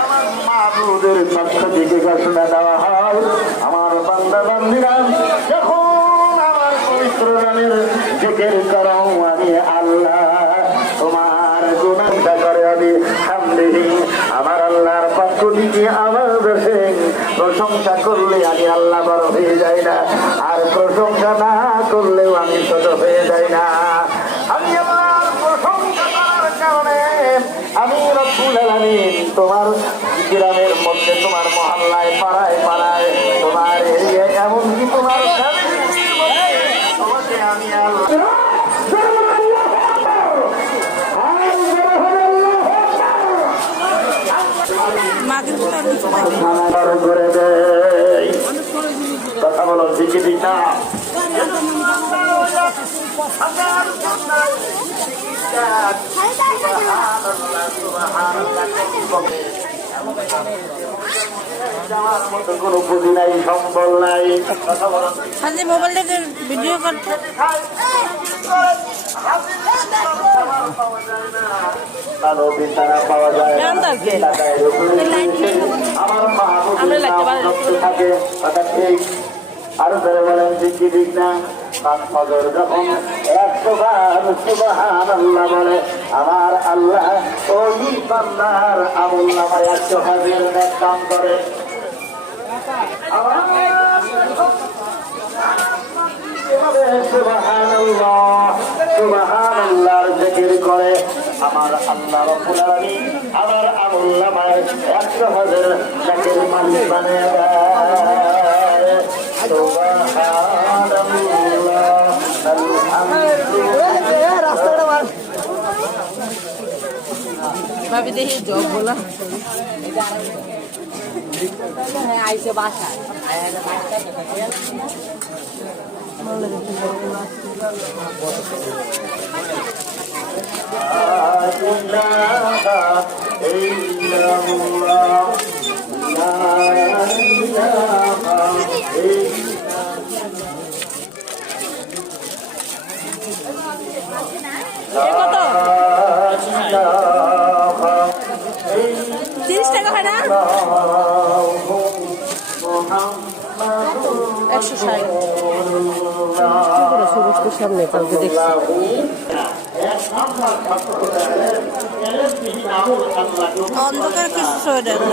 আমার মাহবুবের পক্ষ থেকে ঘোষণা দেওয়া হয়, আমার বান্দা বান্দিরা যখন আমার পবিত্র নামের জিকির করো, আমি আল্লাহ তোমার গুনাহটা করে আমি হামদিহি, আমার আল্লাহর পক্ষ থেকে আমার দেশে প্রশংসা করলে আমি আল্লাহ বড় হয়ে যাই না, আর প্রশংসা না করলেও আমি ছোট হয়ে যাই না। আমি আল্লাহর প্রশংসা করার কারণে আমি রব্বুল আলামিন তোমার গ্রামের মধ্যে, তোমার মহল্লায়, পাড়ায় পাড়ায়, তোমার এরিয়ায়, এমনকি তোমার ফ্যামিলির মধ্যে তোমাকে আমি আল্লাহ করে দেয়। কথা বলো দিকে দিক না। কোনো পুঁজি নাই, সম্বল নাই। মোবাইলটাকে ভিডিও করতে পাওয়া যায় থাকে, ঠিক। আরো ধরে বলেন দিকে দিক না। ফজর যখন 100 বার সুবহানাল্লাহ বলে, আমার আল্লাহ ওই বান্দার আমল নামায় 100 হাজার নেক কাম করে। সুবহানাল্লাহ সুবহানাল্লাহর জিকির করে আমার আল্লাহ রাব্বুল আলামিন আমার আমল নামায় 100 হাজার নেকের মালিক বানিয়ে দেয়। ভাবি দেখি জব বলা আইসে বাসায় কত 30 টাকা হয় না, 160 সমস্ত সামনে কাউকে দেখছি। অন্ধকার কিছু শোনে না।